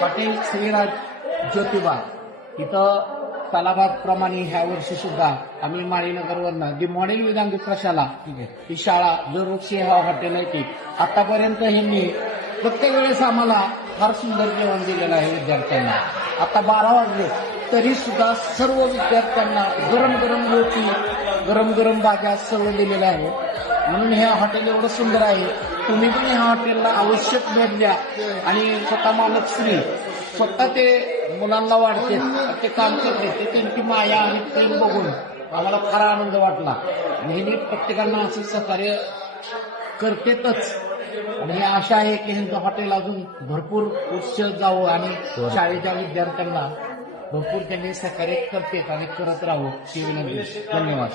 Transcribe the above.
Hotel Shriraj Jyotiba इथं तलावाप्रमाणे ह्या वर्षी सुद्धा आम्ही माळीनगरवरनं जी मॉडेल विधांगी प्रशाला ही शाळा दरवर्षी ह्या हॉटेल आहे की आतापर्यंत ह्यांनी प्रत्येक वेळेस आम्हाला फार सुंदर जेवण दिलेलं आहे विद्यार्थ्यांना. आता 12 वाजले तरी सुद्धा सर्व विद्यार्थ्यांना गरम गरम रोटी गरम गरम भाज्या सर्व दिलेलं आहे. म्हणून हे हॉटेल एवढं सुंदर आहे. तुम्ही पण ह्या हॉटेलला आवश्यक भेट द्या आणि स्वतः मालक श्री स्वतः ते मुलांना वाढते ते काम करते ते त्यांची माया आणि प्रेम बघून आम्हाला फार आनंद वाटला. नेहमी प्रत्येकांना असं सहकार्य करतेच आणि आशा आहे की ह्यांचं हॉटेल अजून भरपूर उच्च जावं आणि शाळेच्या विद्यार्थ्यांना भरपूर त्यांनी सहकार्य करतेत आणि करत राहावं ही विनंती. धन्यवाद.